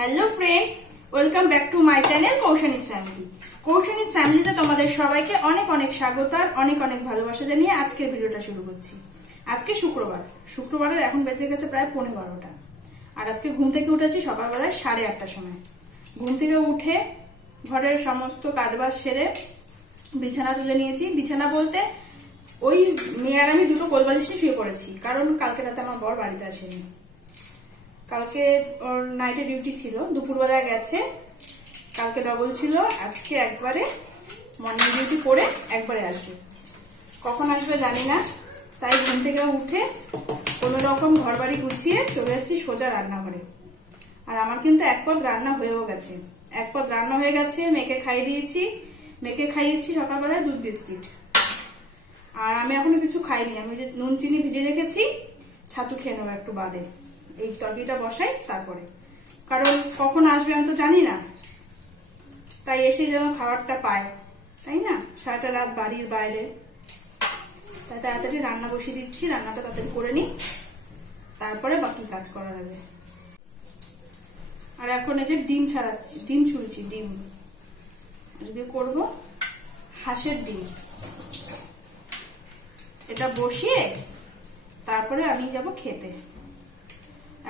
Hello friends, welcome back to my channel Koushani's family. Koushani's ফ্যামিলিতে তোমাদের সবাইকে অনেক অনেক স্বাগত আর অনেক অনেক ভালোবাসা জানিয়ে আজকের ভিডিওটা শুরু করছি। আজকে শুক্রবারের এখন বেজে গেছে প্রায় 11:15। আর আজকে ঘুম থেকে উঠেছি সকালবেলায় 8:30টার সময়। ঘুম থেকে উঠে ঘরের সমস্ত কাজবাজ সেরে বিছানা তুলে নিয়েছি। বিছানা বলতে ওই মেয়ে আর আমি দুটো কোলবালিশে শুয়ে পড়েছি, কারণ কালকে রাতে আমার বর বাড়িতে আসেনি। কালকে ওর নাইটে ডিউটি ছিল, দুপুরবেলায় গেছে। কালকে ডবল ছিল, আজকে একবারে মর্নিং ডিউটি করে একবারে আসবে। কখন আসবে জানি না, তাই ঘুম থেকে উঠে কোনো রকম ঘর বাড়ি গুছিয়ে চলে যাচ্ছি সোজা রান্নাঘরে। আর আমার কিন্তু এক পদ রান্না হয়েও গেছে, মেয়েকে খাইয়ে দিয়েছি। মেয়েকে খাইয়েছি সকালবেলায় দুধ বিস্কিট। আর আমি এখনো কিছু খাইনি, আমি যে নুন চিনি ভিজে রেখেছি, ছাতু খেয়ে নেবো একটু বাদে। এই তরকারিটা বসাই তারপরে, কারণ কখন আসবে আমি তো জানি না, তাই এসে যেন খাবারটা পায়, তাই না? সারাটা রাত বাড়ির বাইরে, তাই তাড়াতাড়ি রান্না বসিয়ে দিচ্ছি। রান্নাটা তাড়াতাড়ি করে নিই, তারপরে বাকি কাজ করা যাবে। আর এখন এই যে ডিম ছাড়াচ্ছি, ডিম ছুলছি। ডিম আজকে করবো হাঁসের ডিম। এটা বসিয়ে তারপরে আমি যাব খেতে।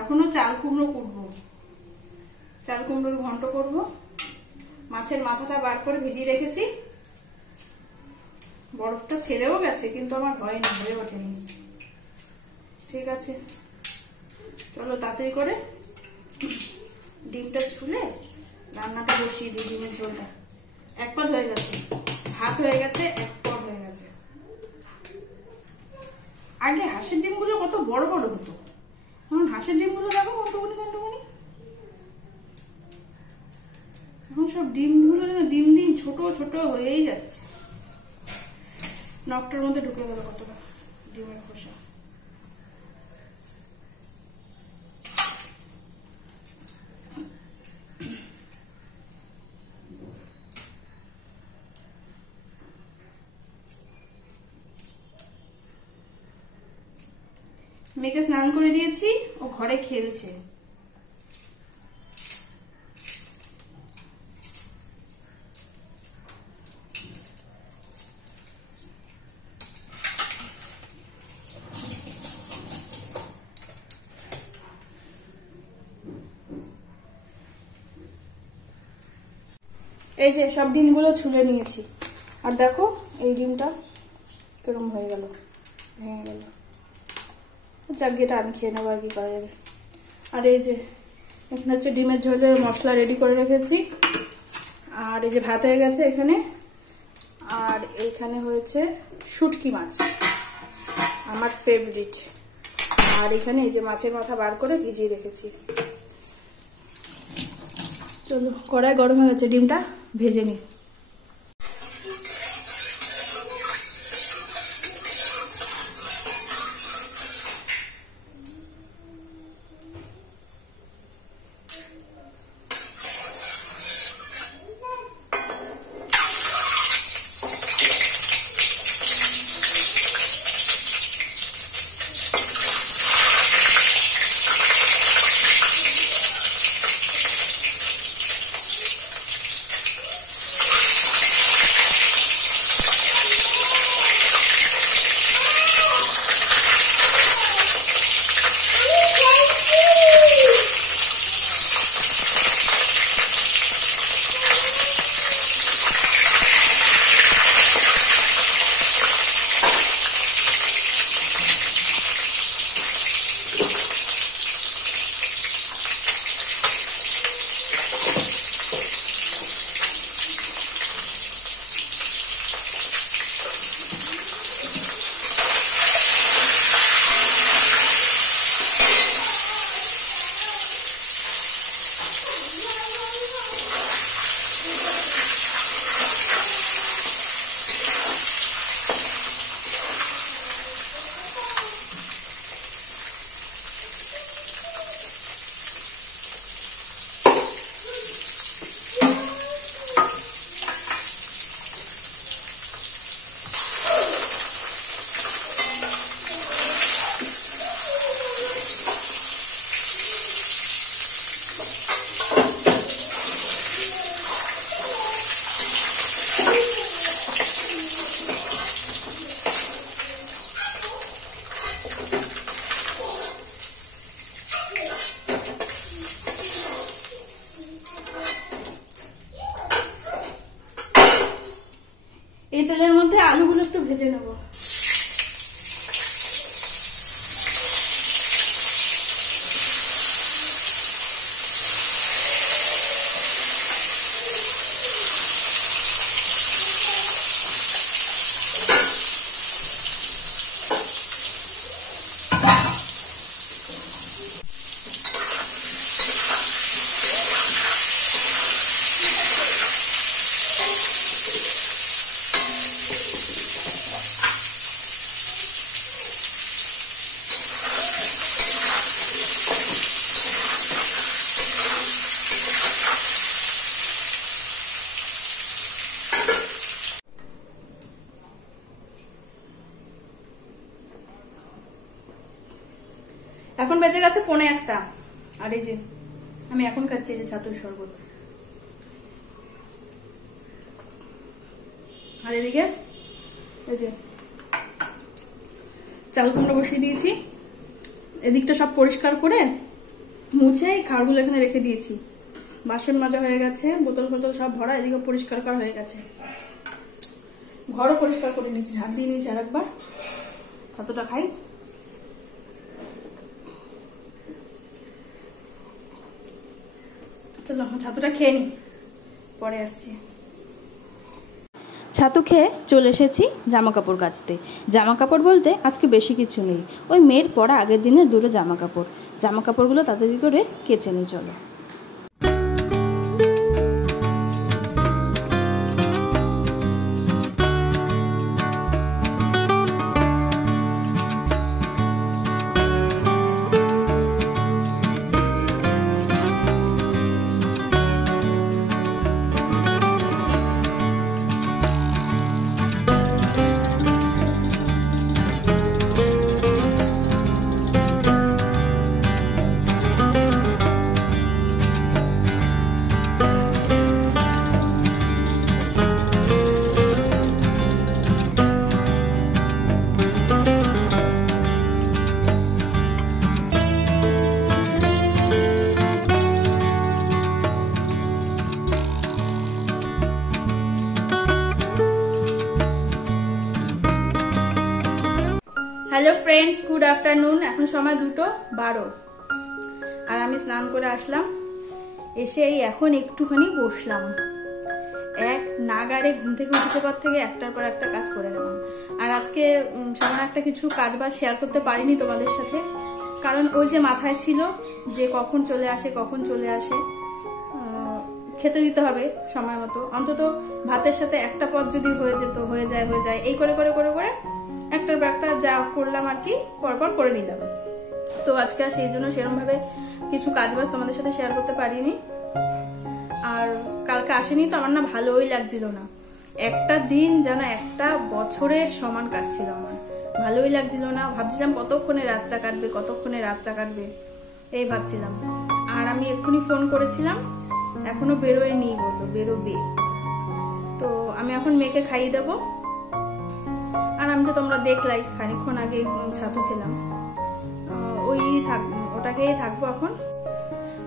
এখনো চাল কুমড়ো কুটবো, চাল কুমড়োর ঘন্ট করব। মাছের মাথাটা বার করে ভিজিয়ে রেখেছি, বরফটা ছেড়েও গেছে, কিন্তু আমার হয়নি, হয়ে ওঠেনি। ঠিক আছে, চলো তাড়াতাড়ি করে ডিমটা ছুলে রান্নাটা বসিয়ে দিই। ডিমের ঝোলটা এক পদ হয়ে গেছে, ভাত হয়ে গেছে, এক পদ হয়ে গেছে। আগে হাঁসের ডিমগুলো কত বড় বড় হতো, এখন হাঁসের ডিমগুলো দেখো কন্টুকুনি। এখন সব ডিমগুলো দিন দিন ছোট ছোট হয়েই যাচ্ছে। নখটার মধ্যে ঢুকে গেল কতটা ডিমের খোসা। মেয়েকে স্নান করে দিয়েছি, ও ঘরে খেলছে। এই যে সব ডিমগুলো ছুলে নিয়েছি, আর দেখো এই ডিমটা কিরকম হয়ে গেল, ভেঙে গেল। যাক, এটা আমি খেয়ে নেবো, আর কি করা যাবে। আর এই যে এখানে হচ্ছে ডিমের ঝোলের মশলা রেডি করে রেখেছি। আর এই যে ভাত হয়ে গেছে এখানে। আর এইখানে হয়েছে শুটকি মাছ, আমার ফেভারিট। আর এখানে এই যে মাছের মাথা বার করে ভিজিয়ে রেখেছি। চলো, কড়াই গরম হয়ে গেছে, ডিমটা ভেজে নিই। ভেজে নেব। এখন বেজে গেছে 1:45। আর এই যে আমি এখন খাচ্ছি এই যে ছাতুর শরবত। আর এদিকে এই যে চাল কুমড়ো বসিয়ে দিয়েছি। এদিকটা সব পরিষ্কার করে মুছে এই খাবারগুলো এখানে রেখে দিয়েছি। বাসন মাজা হয়ে গেছে, বোতল ফোতল সব ভরা, এদিকে পরিষ্কার করা হয়ে গেছে। ঘরও পরিষ্কার করে নিয়েছি, ঝাড় দিয়ে নিয়েছি আরেকবার। ছাতুটা খাই। চলো ছাতুটা খেয়ে নি, পরে আসছি। ছাতু খেয়ে চলে এসেছি জামা কাপড় কাচতে। জামা কাপড় বলতে আজকে বেশি কিছু নেই, ওই মেয়ের পরা আগের দিনের দুটো জামা কাপড়গুলো তাড়াতাড়ি করে কেচে নিই। চলো হ্যালো ফ্রেন্ডস, গুড আফটারনুন। এখন সময় 2:12 আর আমি স্নান করে আসলাম। এসে এই এখন একটুখানি বসলাম। এক নাগাড়ে ঘুম থেকে উঠেছে পর থেকে একটার পর একটা কাজ করে গেলাম। আর আজকে সামান্য একটা কিছু কাজ বাজ শেয়ার করতে পারিনি তোমাদের সাথে, কারণ ওই যে মাথায় ছিল যে কখন চলে আসে খেতে দিতে হবে সময় মতো। অন্তত ভাতের সাথে একটা পদ যদি হয়ে যায় এই করে একটার পর একটা যা করলাম আর কি পরপর করে নিলাম। তো আজকে আর সেই জন্য সেরকম ভাবে কিছু কাজ বাজ তোমাদের সাথে শেয়ার করতে পারিনি। আর কালকে আসেনি তো আমার না ভালোই লাগছিল না। একটা দিন যেন একটা বছরের সমান কাটছিল আমার, ভালোই লাগছিল না। ভাবছিলাম কতক্ষণে রাতটা কাটবে এই ভাবছিলাম। আর আমি এক্ষুনি ফোন করেছিলাম, এখনো বেরোয়নি, বললো বেরোবে। তো আমি এখন মেয়েকে খাইয়ে দেবো। আর আমি তো তোমরা দেখলাই খানিকক্ষণ আগে ছাতু খেলাম, ওটাকেই থাকবো এখন।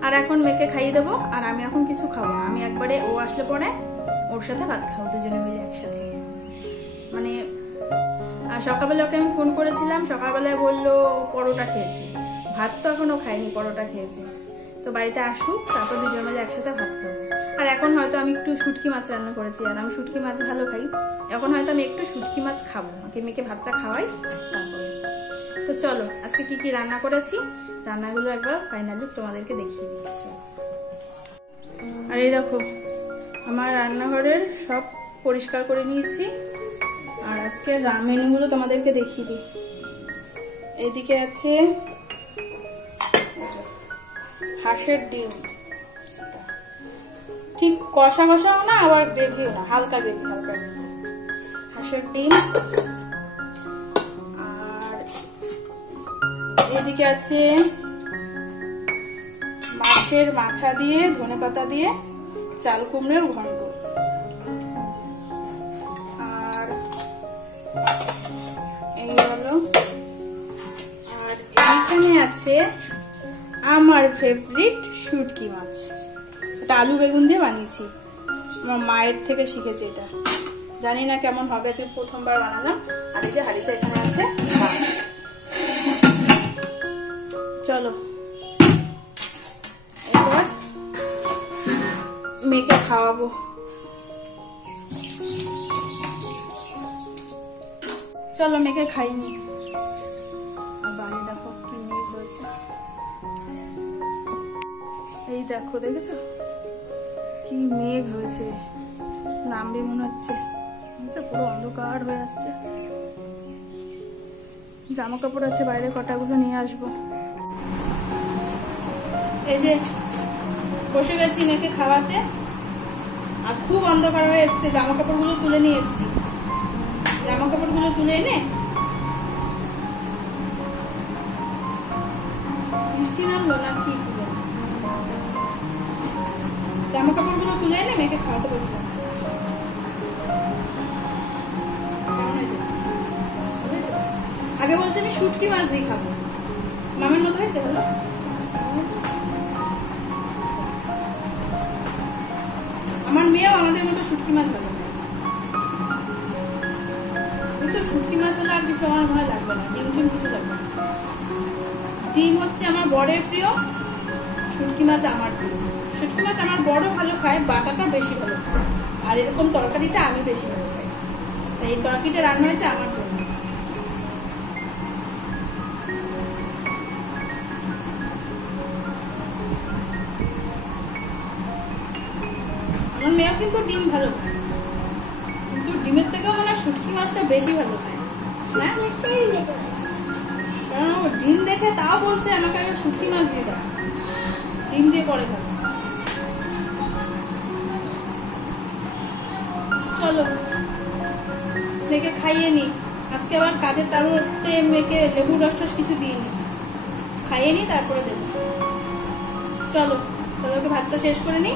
আর এখন মেয়েকে খাইয়ে দেবো, আর আমি এখন কিছু খাবো না। আমি একবারে ও আসলে পরে ওর সাথে ভাত খাবো, দুজনে মিলে একসাথে। মানে সকালবেলা ওকে আমি ফোন করেছিলাম, সকালবেলায় বললো পরোটা খেয়েছে, ভাত তো এখনো খাইনি, পরোটা খেয়েছে। তো বাড়িতে আসুক, তারপর দুজন মিলে একসাথে ভাত খাবো। আর এখন হয়তো আমি একটু শুটকি মাছ রান্না করেছি, আর আমি শুটকি মাছ ভালো খাই। এখন হয়তো আমি একটু শুটকি মাছ খাবো, মেয়েকে ভাতটা খাওয়াই তারপরে। তো চলো আজকে কি কি রান্না করেছি, রান্নাগুলো একবার ফাইনালি তোমাদেরকে দেখিয়ে দিই। চলো। আর এই দেখো আমার রান্নাঘরের সব পরিষ্কার করে নিয়েছি। আর আজকে মেনুগুলো তোমাদেরকে দেখিয়ে দিই। এইদিকে আছে হাঁসের ডিম, ঠিক কষাও না আবার গ্রেভিও না, হালকা গ্রেভি হাঁসের ডিম। আর এদিকে আছে মাছের মাথা দিয়ে ধনেপাতা দিয়ে চাল কুমড়োর ঘন্ট। আর এই হলো, আর এইখানে আছে আমার ফেভারিট শুটকি মাছ। এটা আলু বেগুন দিয়ে বানিয়েছি, আমার মায়ের থেকে শিখেছি এটা। জানি না কেমন হবে, যে প্রথমবার বানালাম। আর এই যে হাঁড়িতে এখানে আছে ভাত। চলো এবার মেয়েকে খাওয়াবো। চলো মেয়েকে খাইনি। বাইরে দেখো কি মেঘ হয়েছে, এই দেখো দেখেছো কি মেঘ হয়েছে, নামবে মনে হচ্ছে, পুরো অন্ধকার হয়ে আসছে। জামা কাপড় আছে বাইরে, কটাগুলো নিয়ে আসবো। এই যে বসে গেছি মেয়েকে খাওয়াতে, আর খুব অন্ধকার হয়ে এসছে। জামা কাপড়গুলো তুলে নিয়ে এসছি, জামা কাপড়গুলো তুলে এনে বৃষ্টি নামলো না কি, জামা কাপড়গুলো তুলে এনে মেয়েকে খাওয়াতে বসবো। আগে বলছে আমি শুটকি মাছ দিয়ে খাবো, মামের মতো হয়েছে বলো? আমার মেয়েও আমাদের মতো শুটকি মাছ ভালো, কিন্তু শুটকি মাছ হলে আর কিছু আমার ভয় লাগবে না, ডিম টিম কিছু লাগবে না। ডিম হচ্ছে আমার বরের প্রিয়, শুটকি মাছ আমার প্রিয়। শুটকি মাছ আমার বড় ভালো খায়, বাটাটা বেশি ভালো খায়, আর এরকম তরকারিটা আমি বেশি ভালো খাই। তাই এই তরকারিটা রান্না হয়েছে আমার জন্য। আমার মেয়েও কিন্তু ডিম ভালো খায়, কিন্তু ডিমের থেকেও মনে হয় শুটকি মাছটা বেশি ভালো খায়। কারণ ও ডিম দেখে তাও বলছে আমাকে আগে শুটকি মাছ দিয়ে দাও, ডিম দিয়ে করে খাবো। চলো মেয়েকে খাইয়ে নি, আজকে আবার কাজের তাড়াহুড়োতে মেয়েকে লেবু রস টস কিছু দিইনি, খাইয়ে নি তারপরে দেবো। চলো তাহলে ওকে ভাতটা শেষ করে নি।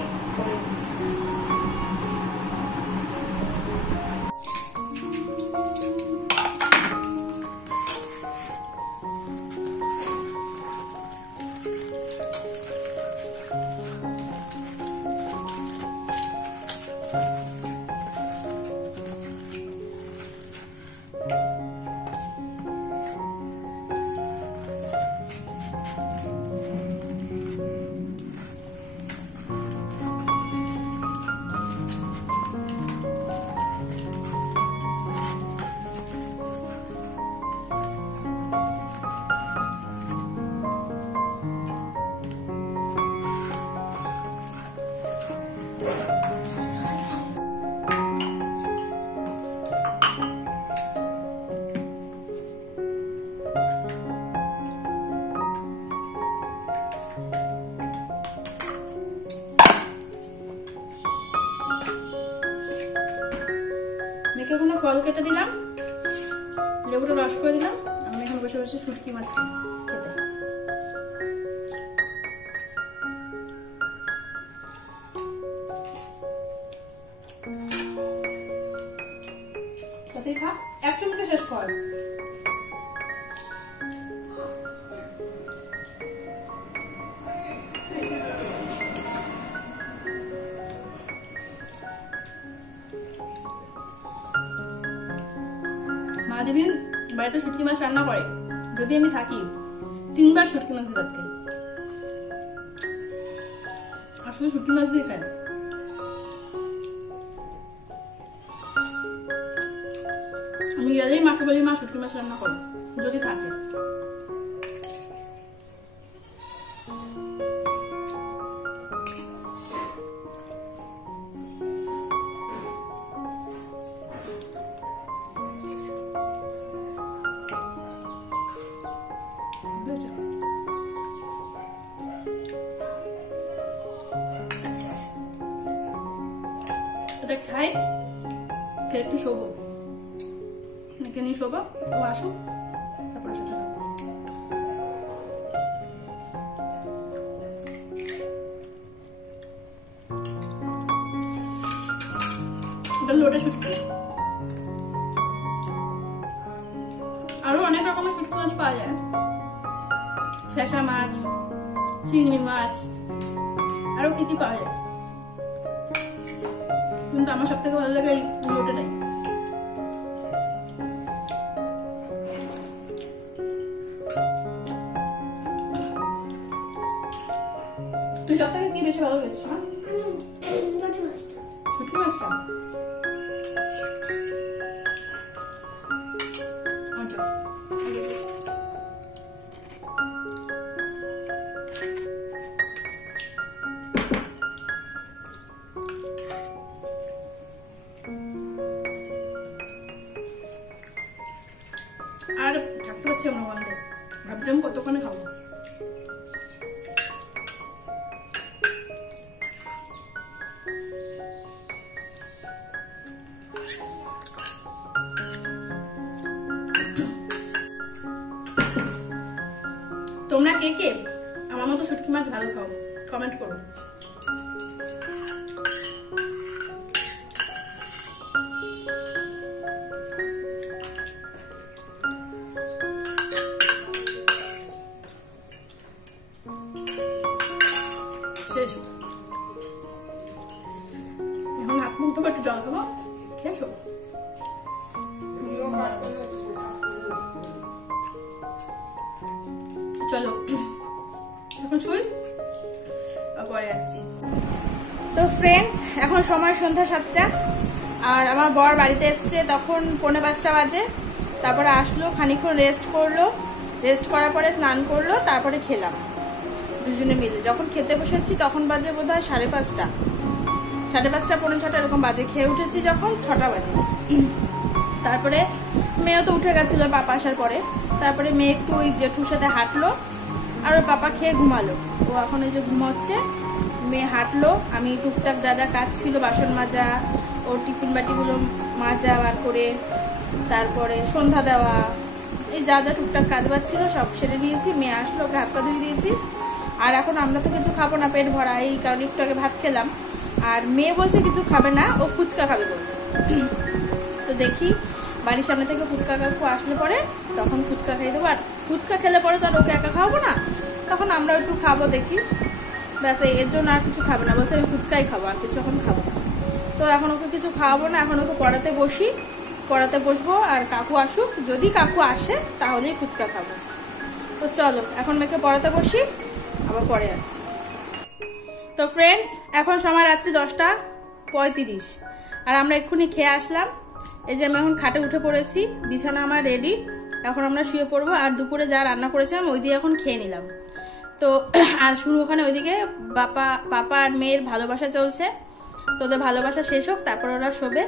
মেয়েকে ওখানে ফল কেটে দিলাম, লেবুটা রস করে দিলাম, আমি এখানে বসে বসে শুটকি মাছ খেতে। তাতেই খা, এক চুমুকে শেষ কর। মা যেদিন বাড়িতে শুটকি মাছ রান্না করে, যদি আমি থাকি 3 বার শুটকি মাছ দিয়ে ভাত খাই, আর শুধু শুটকি মাছ দিয়ে খাই। আমি গেলেই মাকে বলি মা শুটকি মাছ রান্না করো, যদি থাকে। এটা খাই, একটু শোবো, মেয়েকে নিয়ে শোবো, ও আসুক তারপর সাথে এটা লোটে শুটকি। আরো অনেক রকমের শুটকি মাছ পাওয়া যায়, ফ্যাসা মাছ, চিংড়ি মাছ, আরো কি কি পাওয়া যায়, কিন্তু আমার সব থেকে ভালো লাগে এই লোটেটাই। থেকে কি বেশি ভালো লেগেছে? শুটকি মাছটা আর থাকতে পারছি আমরা বন্ধ, ভাবছি আমি কতক্ষণে খাবো। তোমরা কে কে আমার মতো শুটকি মাছ ভালো খাও কমেন্ট করো। শেষ, এখন হাত মুখ ধোবো, একটু জল খাবো, খেয়ে শোবো। চলো এখন শুই, পরে আসছি। তো ফ্রেন্ডস, এখন সময় সন্ধ্যা 7টা, আর আমার বর বাড়িতে এসছে তখন 4:45 বাজে। তারপরে আসলো, খানিকক্ষণ রেস্ট করলো, রেস্ট করার পরে স্নান করলো, তারপরে খেলাম দুজনে মিলে। যখন খেতে বসেছি তখন বাজে বোধ হয় 5:30, 5:30, 5:45 এরকম বাজে। খেয়ে উঠেছি যখন 6টা বাজে। তারপরে মেয়েও তো উঠে গেছিল পাপা আসার পরে। তারপরে মেয়ে একটু ওই জেঠুর সাথে হাঁটলো, আর ওর পাপা খেয়ে ঘুমালো। ও এখন এই যে ঘুমাচ্ছে, মেয়ে হাঁটলো। আমি টুকটাক যা যা কাজ ছিল, বাসন মাজা, ওর টিফিন বাটিগুলো মাজা বার করে, তারপরে সন্ধ্যা দেওয়া, এই যা যা টুকটাক কাজ বাজ ছিল সব সেরে নিয়েছি। মেয়ে আসলো, ওকে হাত পা ধুয়ে দিয়েছি। আর এখন আমরা তো কিছু খাবো না, পেট ভরা, এই কারণে একটু আগে ভাত খেলাম। আর মেয়ে বলছে কিছু খাবে না, ও ফুচকা খাবে বলছে। তো দেখি বাড়ির সামনে থেকে ফুচকা কাকু আসলে পরে তখন ফুচকা খাই দেবো। আর ফুচকা খেলে পরে তো আর ওকে একা খাওয়াবো না, তখন আমরা একটু খাবো দেখি, ব্যাস। এর জন্য আর কিছু খাবে না বলছে, আমি ফুচকাই খাবো, আর কিছু এখন খাবো না। তো এখন ওকে কিছু খাওয়াবো না, এখন ওকে পড়াতে বসি, পড়াতে বসবো। আর কাকু আসুক, যদি কাকু আসে তাহলেই ফুচকা খাবো। তো চলো এখন মেয়েকে পড়াতে বসি, আবার পরে আসছি। তো ফ্রেন্ডস, এখন সময় রাত্রি 10:35, আর আমরা এক্ষুনি খেয়ে আসলাম। এই যে আমি এখন খাটে উঠে পড়েছি, বিছানা আমার রেডি, এখন আমরা শুয়ে পড়বো। আর দুপুরে যা রান্না করেছিলাম ওই দিয়ে এখন খেয়ে নিলাম। তো আর শুরু ওখানে ওইদিকে পাপা আর মেয়ের ভালোবাসা চলছে। তোদের ভালোবাসা শেষ হোক, তারপর ওরা শোবে,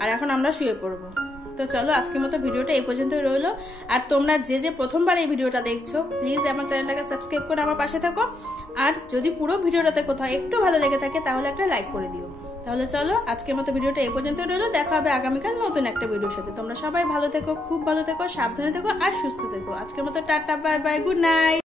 আর এখন আমরা শুয়ে পড়বো। তো চলো আজকের মতো ভিডিওটা এই পর্যন্তই রইলো। আর তোমরা যে যে প্রথমবার এই ভিডিওটা দেখছো, প্লিজ আমার চ্যানেলটাকে সাবস্ক্রাইব করে আমার পাশে থাকো। আর যদি পুরো ভিডিওটাতে কোথাও একটু ভালো লেগে থাকে তাহলে একটা লাইক করে দিও। তাহলে চলো আজকের মতো ভিডিওটা এই পর্যন্তই রইলো। দেখা হবে আগামীকাল নতুন একটা ভিডিওর সাথে। তোমরা সবাই ভালো থেকো, খুব ভালো থেকো, সাবধানে থেকো আর সুস্থ থেকো। আজকের মতো tata, bye bye, good night.